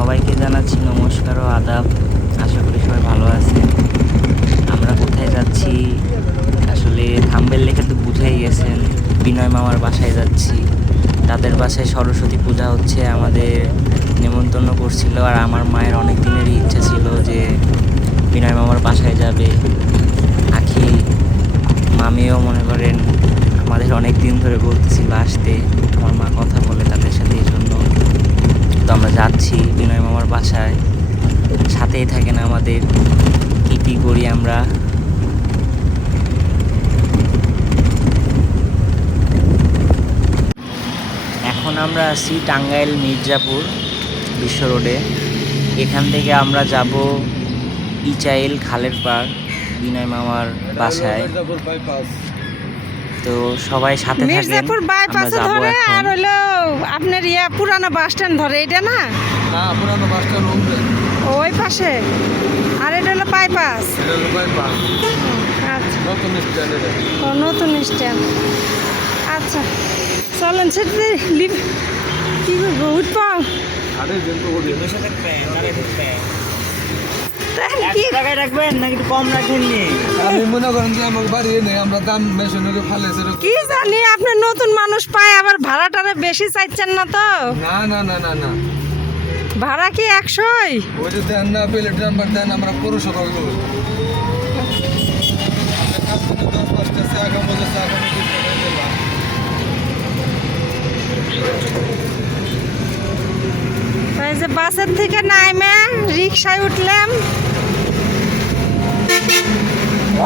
সবাইকে জানাচ্ছি নমস্কার ও আদাব। আশা করি সবাই ভালো আছেন। আমরা কোথায় যাচ্ছি আসলে থাম্বনেল দেখে তো বুঝেই গেছেন। বিনয় মামার বাসায় যাচ্ছি। তাদের বাসায় সরস্বতী পূজা হচ্ছে, আমাদের নেমন্তন্ন করছিল। আর আমার মায়ের অনেক দিনেরই ইচ্ছা ছিল যে বিনয় মামার বাসায় যাবে। আখি মামিও মনে করেন আমাদের অনেক দিন ধরে বলতেছিল আসতে। আমার মা কথা বলে তাদের সাথে, এই জন্য তো আমরা যাচ্ছি বিনয় মামার বাসায়। সাথেই থাকেন আমাদের, কি করি আমরা। এখন আমরা আছি টাঙ্গাইল মির্জাপুর বিশ্ব রোডে। এখান থেকে আমরা যাব ইচাইল খালের পাড় বিনয় মামার বাসায়। তো সবাই সাথে থাকেন। মির্জাপুর বাইপাসে ধরে আর হলো আপনার পুরানো বাস স্ট্যান্ড ধরে, এটা না? না, পুরানো বাস স্ট্যান্ড ওই পাশে। আর এটা হলো বাইপাস। আচ্ছা, নতুন স্ট্যান্ড। আচ্ছা চলেন সেটা লিভ কি করবো, উঠবো? কি জানি আপনি নতুন মানুষ পায় আবার ভাড়া টাড়া বেশি চাইছেন না তো? না না না না না, ভাড়া কি 100-ই? ওই যে দেন না, প্লেট নাম্বার দেন, আমরা পৌরসভা এই যে বাসের থেকে নাইমে রিক্সায় উঠলাম,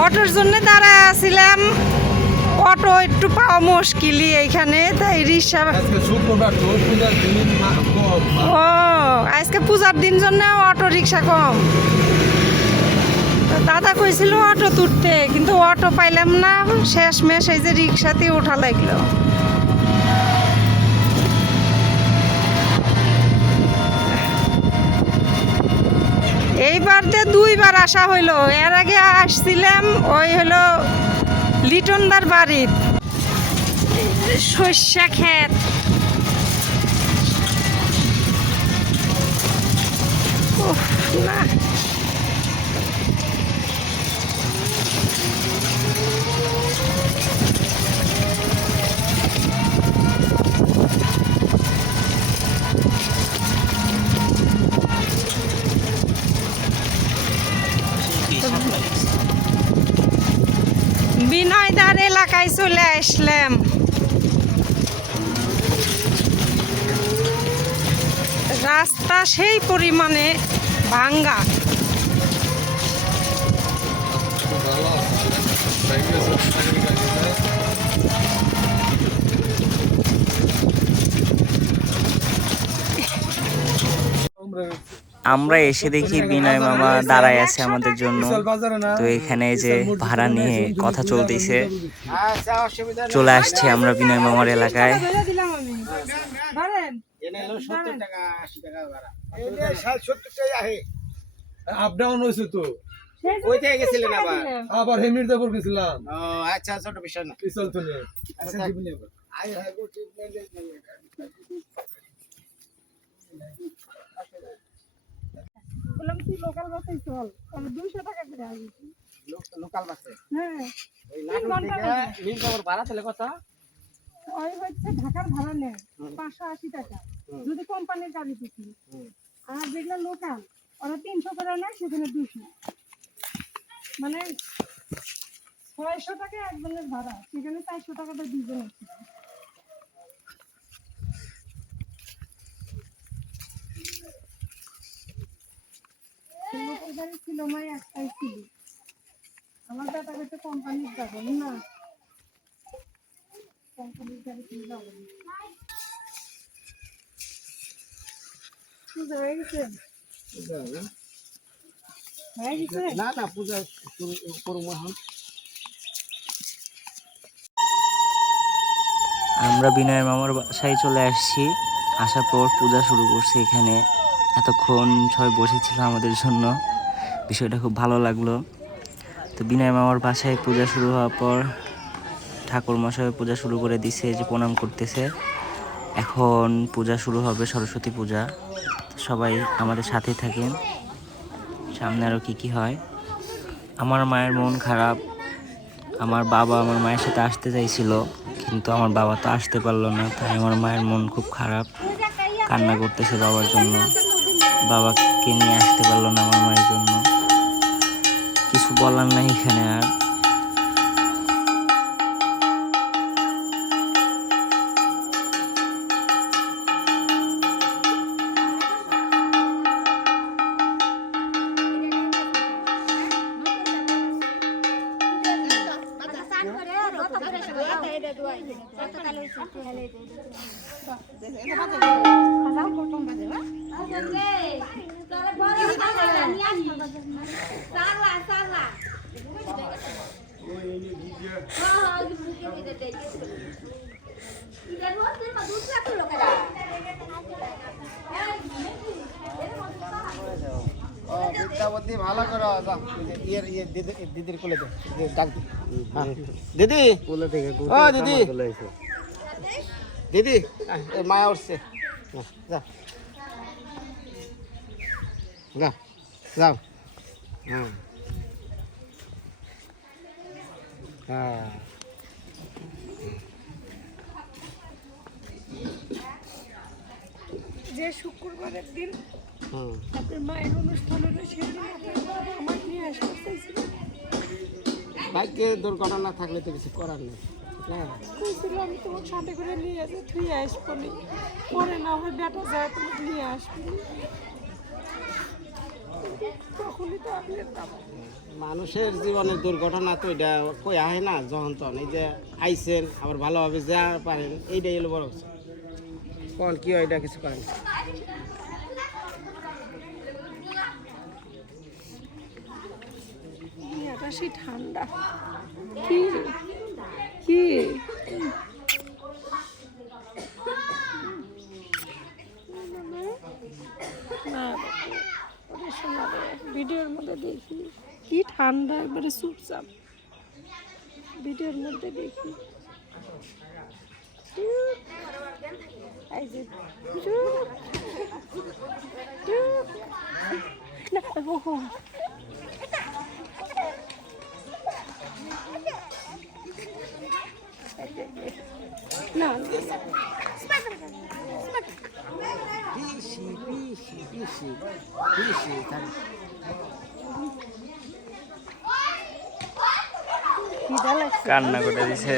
অটোর জন্য দাঁড়ায় আছিলাম। অটো একটু পাওয়া মুশকিলই এইখানে, তাই রিক্সা। ও আজকে পূজার দিন জন্য অটো রিক্সা কম। দাদা কইছিল অটো তুলতে, কিন্তু অটো পাইলাম না। শেষমেশ এই যে রিক্সাতে ওঠা লাগলো। এইবার তো 2বার আসা হইলো। এর আগে আসছিলাম ওই হলো লিটনদার বাড়ির সর্ষা ক্ষেত। না বিনয়দার এলাকায় চলে আসলাম। রাস্তা সেই পরিমাণে ভাঙ্গা। আমরা এসে দেখি বিনয় মামা দাঁড়ায় আছে আমাদের জন্য। তো এখানে যে ভাড়া নিয়ে কথা চলতেছে, চলে আসছি আমরা বিনয় মামার এলাকায়। আপ ডাউন হয়েছে তো, ওই থেকে গেছিলেন আবার হেমির দেবর গেছিলাম। আচ্ছা ছোট বিষয় না, পিছল তো নেই। বললাম তুই লোকাল বাসে চল, আমি 200 টাকা করে আসি। লোকাল বাসে? হ্যাঁ। ওই নাটোর থেকে মির্জাপুর ভাড়া তাহলে কত? ওই হচ্ছে ঢাকার ভাড়া নেয় 580 টাকা যদি কোম্পানির গাড়ি থাকি। আর যেগুলো লোকাল ওরা 300 করে নেয়, সেখানে 200, মানে 600 টাকা একজনের ভাড়া, সেখানে 400 টাকাটা দুজন আছে। লোকাল গাড়ি ছিল মাই একটাই ছিল। আমার দাদা হচ্ছে কোম্পানির যাবো না, কোম্পানির গাড়ি কিনে যাবো না। পূজা হয়ে গেছে? হয়ে গেছে? না না, পূজা করবো এখন। আমরা বিনয় মামার বাসায় চলে আসছি। আসার পর পূজা শুরু করছে এখানে। এতক্ষণ সবাই বসেছিল আমাদের জন্য, বিষয়টা খুব ভালো লাগলো। তো বিনয় মামার বাসায় পূজা শুরু হওয়ার পর ঠাকুর মশাই পূজা শুরু করে দিছে, যে প্রণাম করতেছে। এখন পূজা শুরু হবে, সরস্বতী পূজা। সবাই আমাদের সাথে থাকেন, সামনে আরও কী হয়। আমার মায়ের মন খারাপ। আমার বাবা আমার মায়ের সাথে আসতে চাইছিল, কিন্তু আমার বাবা তো আসতে পারলো না, তাই আমার মায়ের মন খুব খারাপ, কান্না করতেছে বাবার জন্য। বাবাকে নিয়ে আসতে পারলো না আমার মায়ের জন্য। কিছু বলার নাই এখানে আর। বিদ্যাপতি ভালো করো যা দিদির কোলে দে ডাক দি দিদি কোলে থেকে ও দিদি দিদি মায়া উঠছে যা যা যাও হ্যাঁ হ্যাঁ যে শুক্রবারের দিন আপনার মায়ের অনুষ্ঠান হলো, সেদিন আপনার বাবা আমার নিয়ে আসতে চাইছিল। বাইকে দুর্ঘটনা থাকলে তো কিছু করার নেই না। কইছিল আমি তোমার সাথে করে নিয়ে আসি, তুই আসবো নি, পরে না হয় বেটা যায় তোমাকে নিয়ে আসবি। তখনই তো আপনার বাবা মানুষের জীবনের দুর্ঘটনা তো এটা কই আহে না, যখন তখন এই যে আইসেন আবার ভালোভাবে যা পারেন এইটাই হলো বড় কথা। কোন কি হয় এটা কিছু করেন এটা সেই ঠান্ডা কি কি না ওটা শোনা ভিডিওর মধ্যে দেখি কি ঠান্ডা, একবারে চুপচাপ ভিডিওর মধ্যে দেখি। এই যে না ওহো না পিসি পিসি পিসি পিসি খিদা লাগছে, কান্না করে দিছে।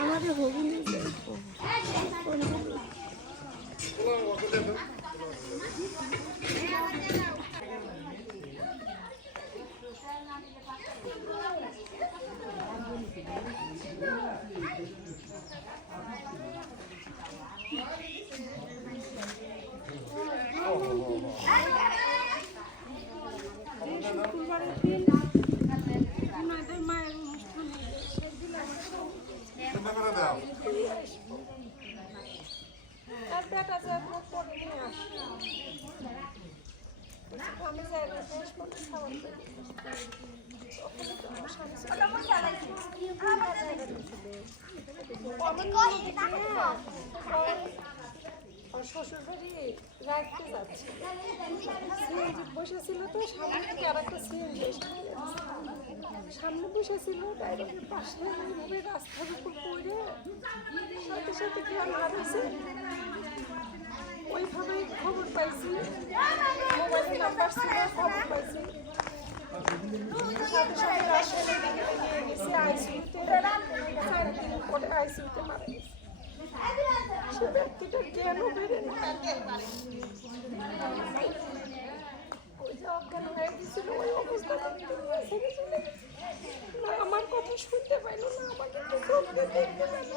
আমাদের হবি না। শুক্রবারের দিন ওনাদের মায়ের অনুষ্ঠান সেদিন আর বেটা যায় পরে নিয়ে আসে, আমি যাই না শেষ পর্যন্ত খাবার শ্বশুর বাড়ি রাখতে যাচ্ছে, সিএনজি বসেছিল তো সামনে থেকে আর একটা সিএনজি সামনে বসেছিল, ডাইরেক্টের পাশে এইভাবে রাস্তার উপর পড়ে সাথে সাথে জ্ঞান হারিয়েছে। ওইভাবে খবর পাইছি, মোবাইলে নাম্বার ছিল, খবর পাইছি, সাথে সাথে রাজশাহী নিয়ে গেছে আইসিইউতে, 4 দিন পরে আইসিইউতে মারা গেছে। সে ব্যক্তিটা জ্ঞানও বেড়ে না, ওই যে অজ্ঞান হয়ে গেছিল, ওই অবস্থাতে না আমার কথা শুনতে পাইল না, আমাকে তো চোখে দেখতে পাইল।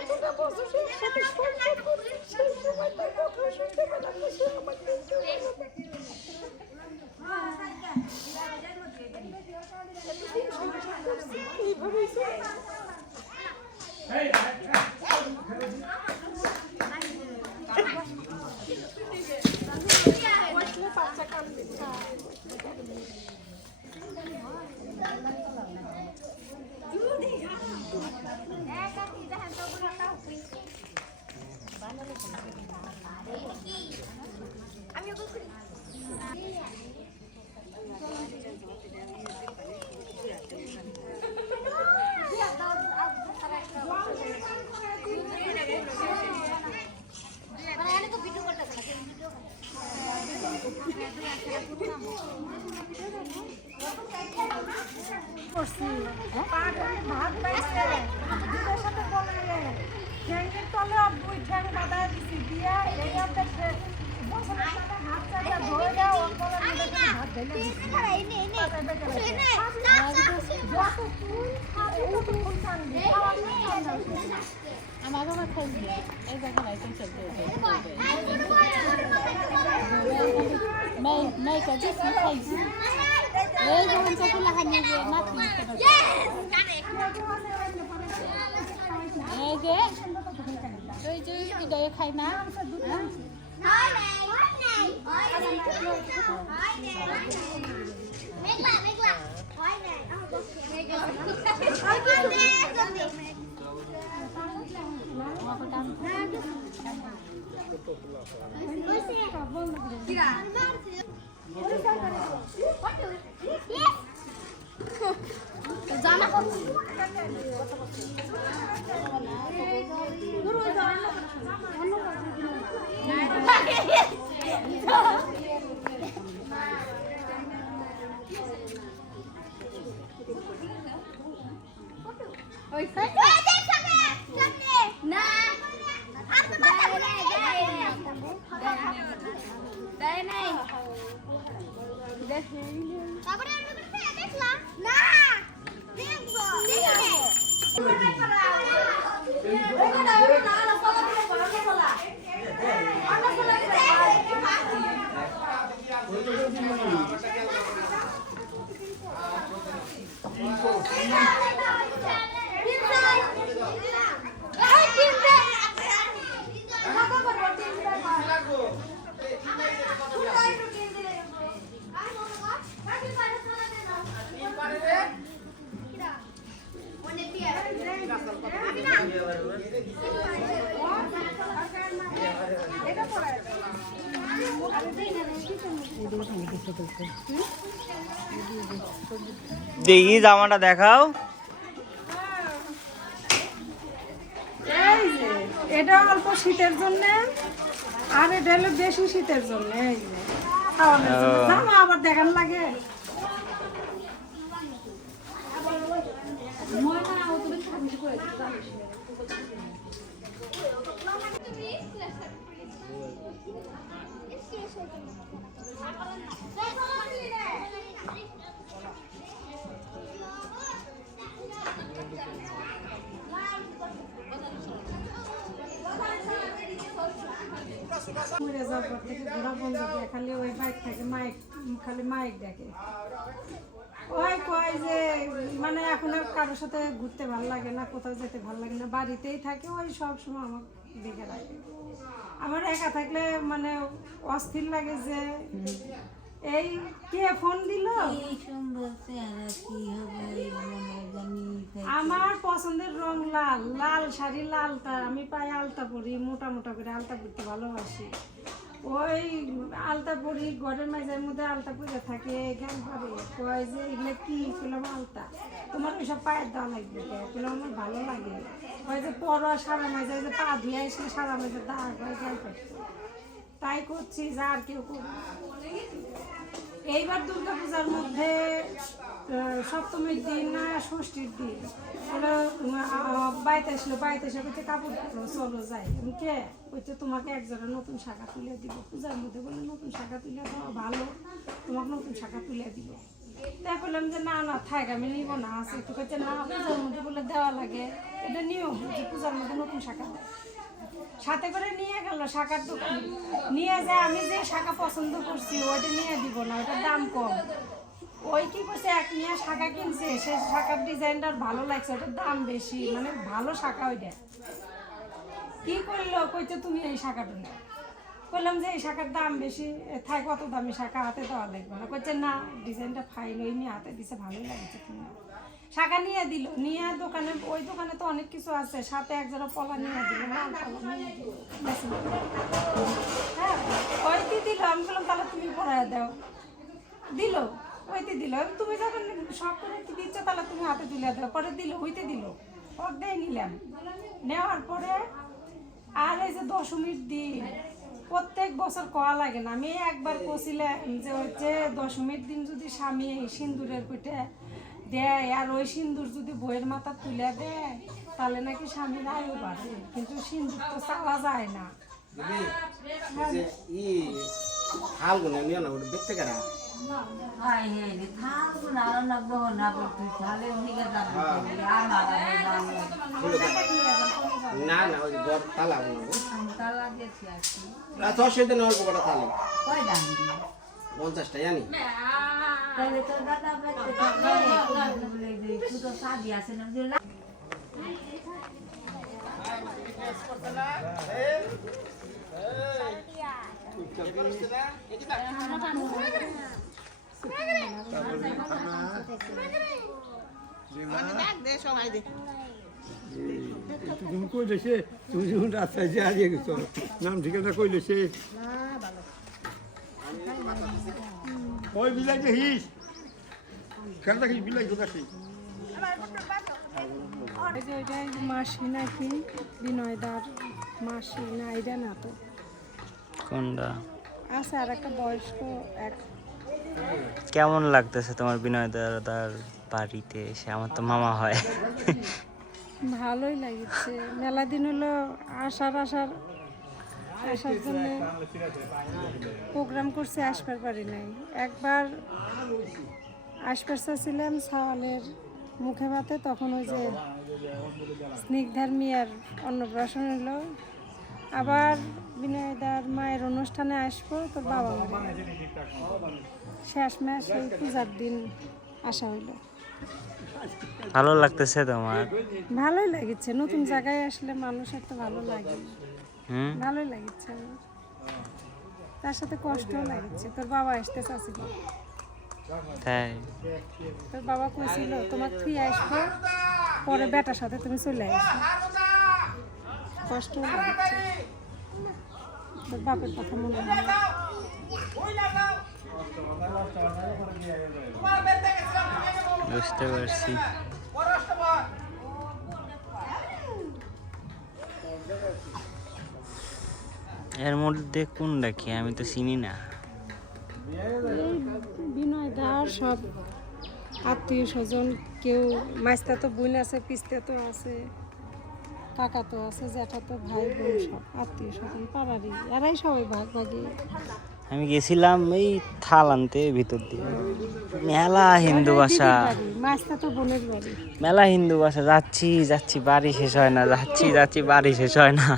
এতটা বছর একসাথে সংসার করছি, সেই সময় তার কথা শুনতে পেলাম না, সে আমাকে দেখতে পাইল না। এতদিন সংসার করছি, এইভাবেই চলে বাচ্চা কান্দে। পাখায় ভাত পাইছে দুধের সাথে বলাইলে ঠ্যাংয়ের তলে দুই ঠ্যাং বাঁধা দিছি দিয়া এই অর্ধেক বছরের সাথে হাত চাটা ধরে ওর গলার মধ্যে হাত ঢেলে দিছি যত ফুল খাবি তত ফুল টানবি আমার ঘরে খাইছি এই জায়গা নাই কোন সব নাই কাজে খাইছি এই যখন চোখে লাগানি যে নাতি এই যে ইদয়ে খাই না জানা ওই না দেয় নাই তারপরে আমরা দেখলাম না দেখবো দেখি জামাটা দেখাও। এই যে এটা অল্প শীতের জন্য আর এটা হলো বেশি শীতের জন্য এই যে খাওয়ানোর জন্য জামা আবার দেখান লাগে মরে যাওয়ার পর থেকে ঘোরা বন্ধ করে খালি ওই বাইক থাকে মাইক খালি মাইক দেখে ওই কয় যে মানে এখন আর কারোর সাথে ঘুরতে ভালো লাগে না কোথাও যেতে ভালো লাগে না বাড়িতেই থাকে ওই সব সময় আমার দেখে রাখে আমার একা থাকলে মানে অস্থির লাগে যে এই কে ফোন দিল আমার পছন্দের রং লাল লাল শাড়ি লালটা আমি পায়ে আলতা পরি মোটা মোটা করে আলতা পরতে ভালোবাসি ওই আলতা পরি ঘরের মাঝের মধ্যে আলতা পরে থাকে জ্ঞান করে কয় যে এগুলো কি পেলাম আলতা তোমার ওইসব পায়ের দেওয়া লাগবে পেলাম আমার ভালো লাগে ওই যে পরোয়া সারা মাঝে যে পা ধুয়ে এসে সারা মাঝে দাগ হয় জ্ঞান করতে তাই করছি যা আর কেউ করবে এইবার দুর্গাপূজার মধ্যে সপ্তমীর দিন না ষষ্ঠীর দিন ওরা বাড়িতে আসলো বাড়িতে এসে বলছে কাপড় চলো যাই কে বলছে তোমাকে একজোড়া নতুন শাখা তুলে দিব পূজার মধ্যে বলে নতুন শাখা তুলে দেওয়া ভালো তোমাকে নতুন শাখা তুলে দিব তাই বললাম যে না না থাক আমি নিব না আছে তো বলছে না পূজার মধ্যে বলে দেওয়া লাগে এটা নিয়ম যে পূজার মধ্যে নতুন শাখা দেয় সাথে করে নিয়ে গেল শাখার দোকানে নিয়ে যায় আমি যে শাখা পছন্দ করছি ওইটা নিয়ে দিব না ওটার দাম কম ওই কি করছে এক নিয়ে শাখা কিনছে সে শাখার ডিজাইনটা ভালো লাগছে ওটার দাম বেশি মানে ভালো শাখা ওইটা কি করলো কইতে তুমি এই শাখাটা না বললাম যে এই শাখার দাম বেশি থাক কত দামি শাখা হাতে দেওয়া লাগবে না কইছে না ডিজাইনটা ফাইন ওই নিয়ে হাতে দিছে ভালোই লাগছে তুমি শাখা নিয়ে দিল নিয়ে দোকানে ওই দোকানে তো অনেক কিছু আছে সাথে একজোড়া পলা নিয়ে দিল লাল পলা নিয়ে দিল হ্যাঁ ওইটি দিল আমি বললাম তাহলে তুমি পড়ায় দাও দিল ওইতে দিল তুমি যখন সব করে দিচ্ছ তাহলে তুমি হাতে তুলে দাও পরে দিল ওইতে দিল অর্ধেক নিলাম নেওয়ার পরে আর এই যে দশমীর দিন প্রত্যেক বছর কয়া লাগে না আমি একবার কছিলাম যে হচ্ছে দশমীর দিন যদি স্বামী সিন্দুরের পিঠে দেয়, আর ওই সিন্দুর যদি বইয়ের মাথা তুলে দেয় তাহলে নাকি স্বামীর আয়ু বাড়ে, কিন্তু সিন্দুর তো চাওয়া যায় না। যে ই হাল গুনে নিয়ে না ওটা দেখতে কেনা না না ওই বড় তালা অসুবিধা নেই, অল্প কটা তালে 50টা জানি তুমি কইলে সে তুমি যখন রাস্তায় যে হারিয়ে গেছো নাম ঠিকানা কইলে সে ওই বিলাই দেখিস খেলটা কি বিলাই ঢোকাছি এই যে এটা মাসি নাকি বিনয়দার মাসি না, এটা না তো কোনটা? আছে আর একটা বয়স্ক এক। কেমন লাগতেছে তোমার বিনয় দাদার বাড়িতে এসে? আমার তো মামা হয়। ভালোই লাগছে, মেলা দিন হলো আসার জন্য প্রোগ্রাম করছে, আসবার পারি নাই। একবার আসবার চাচ্ছিলাম সাওয়ালের মুখে ভাতে, তখন ওই যে স্নিগ্ধার মেয়ের অন্নপ্রাশন হলো। আবার বিনয়দার মায়ের অনুষ্ঠানে আসবো, তোর বাবা মারা গেল। শেষ মাস এই পূজার দিন আসা হইলো। ভালো লাগতেছে তোমার? ভালোই লাগছে, নতুন জায়গায় আসলে মানুষের তো ভালো লাগে। হুম, ভালোই লাগছে আমার, তার সাথে কষ্টও লাগছে। তোর বাবা আসতে চাচ্ছিল, তাই? তোর বাবা কইছিল তোমার তুই আসবো, পরে বেটার সাথে তুমি চলে আসবে। কষ্টও লাগছে, তোর বাপের কথা মনে হয়। বুঝতে পারছি। এর মধ্যে কোনটা কি আমি তো চিনি না। এই বিনয়দার সব আত্মীয় স্বজন, কেউ মাস্তা তো বোন আছে, পিস্তা তো আছে, কাকা তো আছে, জ্যাঠা তো, ভাই বোন সব আত্মীয় স্বজন পাড়ারই, এরাই সবাই ভাগ ভাগে। আমি গেছিলাম এই থাল আনতে ভিতর দিয়ে, মেলা হিন্দু ভাষা, মাস্তা তো বোনের বাড়ি। মেলা হিন্দু ভাষা, যাচ্ছি বাড়ি শেষ হয় না, যাচ্ছি বাড়ি শেষ হয় না।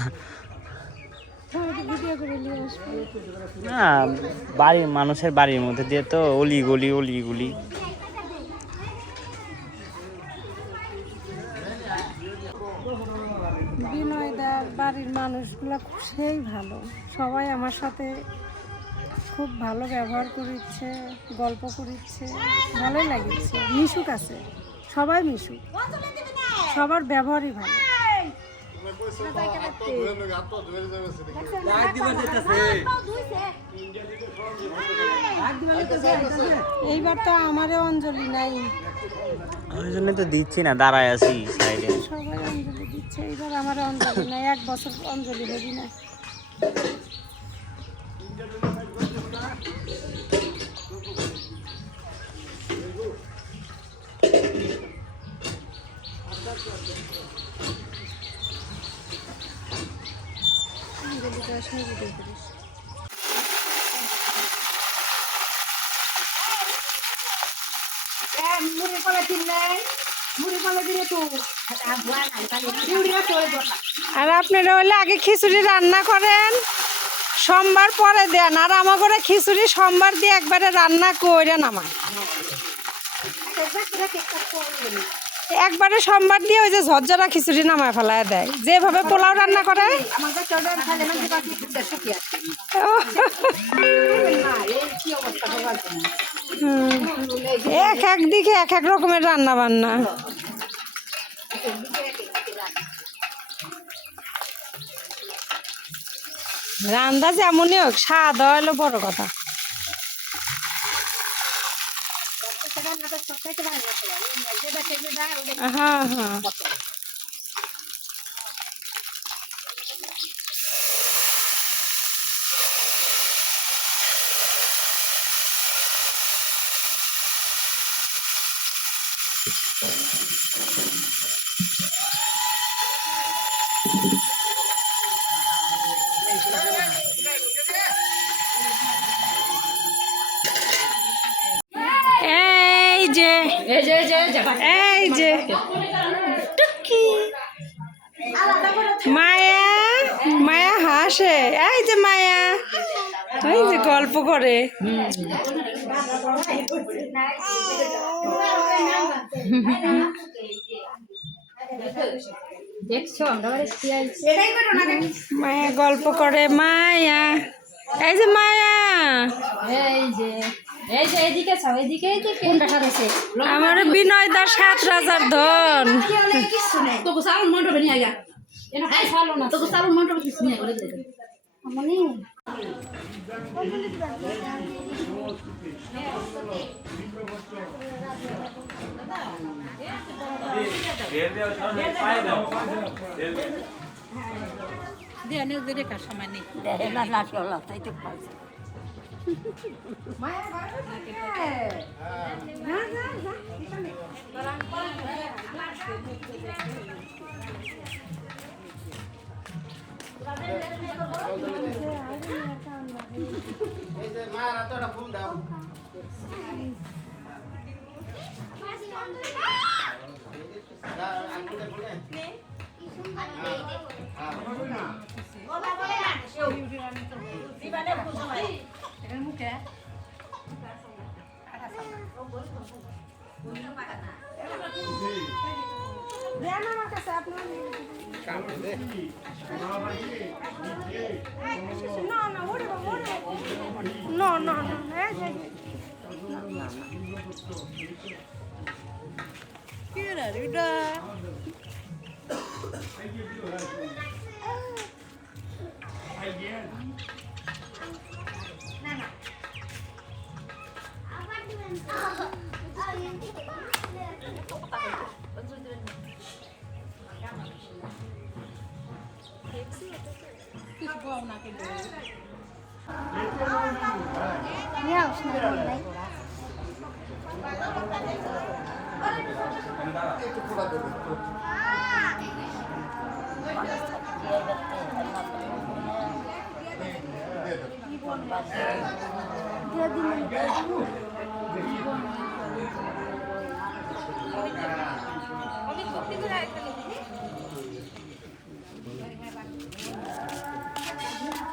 ভিডিও করে নিয়ে আসবে। না, বাড়ির মানুষের বাড়ির মধ্যে দিয়ে তো অলি গলি। বিনয়দার বাড়ির মানুষগুলো সেই ভালো, সবাই আমার সাথে খুব ভালো ব্যবহার করিচ্ছে, গল্প করিচ্ছে, ভালোই লাগছে। মিশুক আছে, সবাই মিশুক, সবার ব্যবহারই ভালো। এইবার তো আমারে অঞ্জলি নাই, ওই জন্য তো দিচ্ছি না, দাঁড়ায় আছি সাইডে। সবাই অঞ্জলি দিচ্ছে, এইবার আমার অঞ্জলি নাই। 1 বছর অঞ্জলি হবি না। অঞ্জলিটা আসলে ভিডিও করিস। আর আপনারা হলে আগে খিচুড়ি রান্না করেন, সোমবার পরে দেন, আর আমার করে খিচুড়ি সোমবার দিয়ে একবারে রান্না করে নামা, একবারে সোমবার দিয়ে ওই যে ঝরঝরা খিচুড়ি নামায় ফেলায় দেয়, যেভাবে পোলাও রান্না করে। এক দিকে এক রকমের রান্না বান্না। রান্না যেমনই হোক, স্বাদ হলো বড় কথা। হ্যাঁ হ্যাঁ, এই যে টুকি মায়া মায়া হাসে, এই যে মায়া ওই যে গল্প করে। মায়া গল্প করে, মায়া এই যে মায়া আমার বিনয় দাস 7 রাজার ধন। এই যে মায়ের হাতে একটা ফোন দাও আঙ্গুলে ফোনে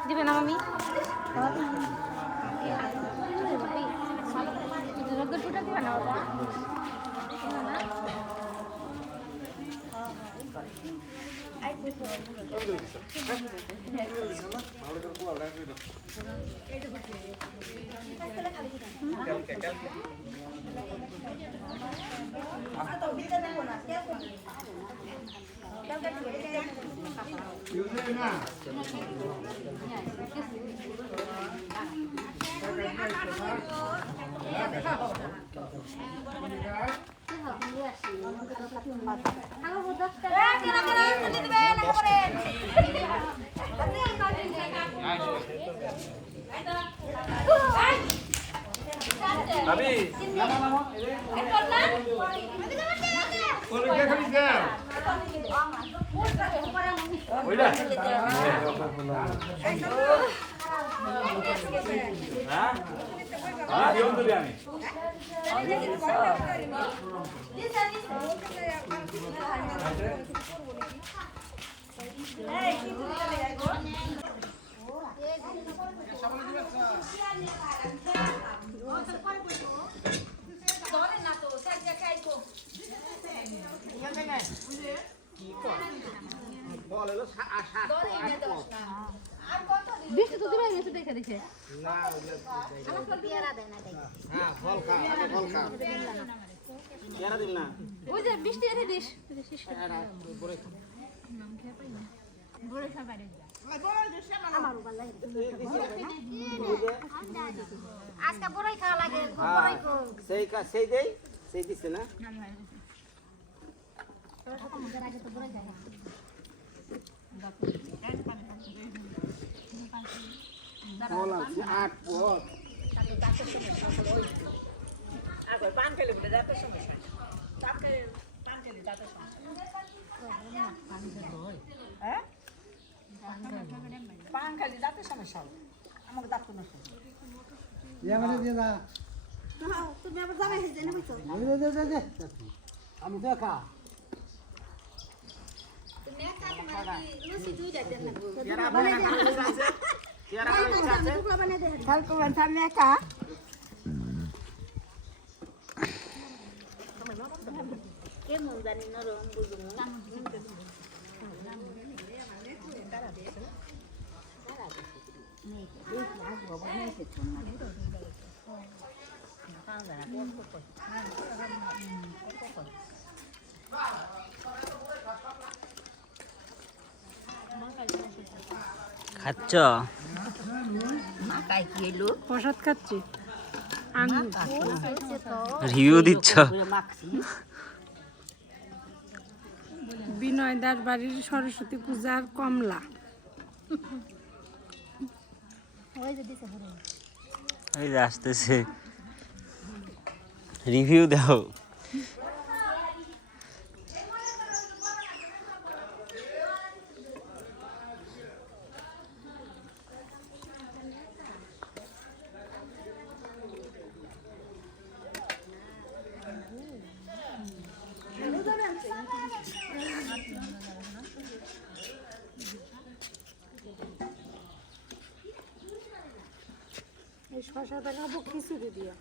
দিবে না মামি রোগের ফুটা দিবে না বাবা বৃষ্টি তো দিবে এসে দেখে দেখে না হ্যাঁ ফল খা ফল খা কেরা দিন না ওই যে বৃষ্টি এনে দিস আজকে বড়ই খাওয়া লাগে সেই দেই সেই দিছে না ফল আছে 8 পথ আগর পান খেলে বলে যাতে সমস্যা তাকে পান খেলে যাতে সমস্যা হ্যাঁ পান খেলে যাতে সমস্যা আমাকে ডাক্তার না তুমি আবার যাবে জেনে বলছো আমি তো একা তুমি একা তোমার কি লুচি দুইটা দেন না চেহারা বানায় ইচ্ছা আছে চেহারা বানায় ইচ্ছা আছে টুকরা বানিয়ে দেন কালকে আমি একা কেমন জানি নরম বুঝুন খাচ্ছ? প্রসাদ খাচ্ছি আঙুর রিভিউ দিচ্ছ? বিনয় দাস বাড়ির সরস্বতী পূজার কমলা। এই যে আসতেছে, রিভিউ দাও। এই শশাটা খাবো খিচুড়ি দিয়া।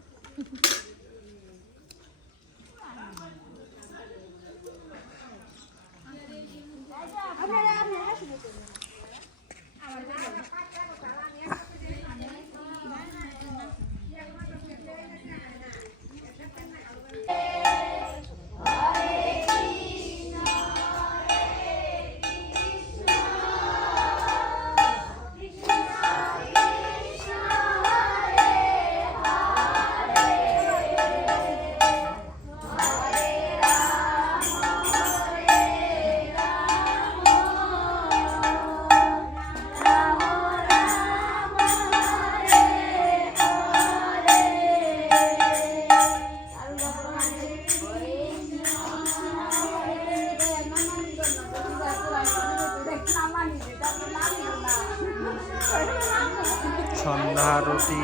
সন্ধ্যা আরতি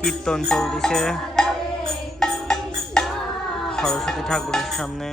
কীর্তন চলতেছে সরস্বতী ঠাকুরের সামনে।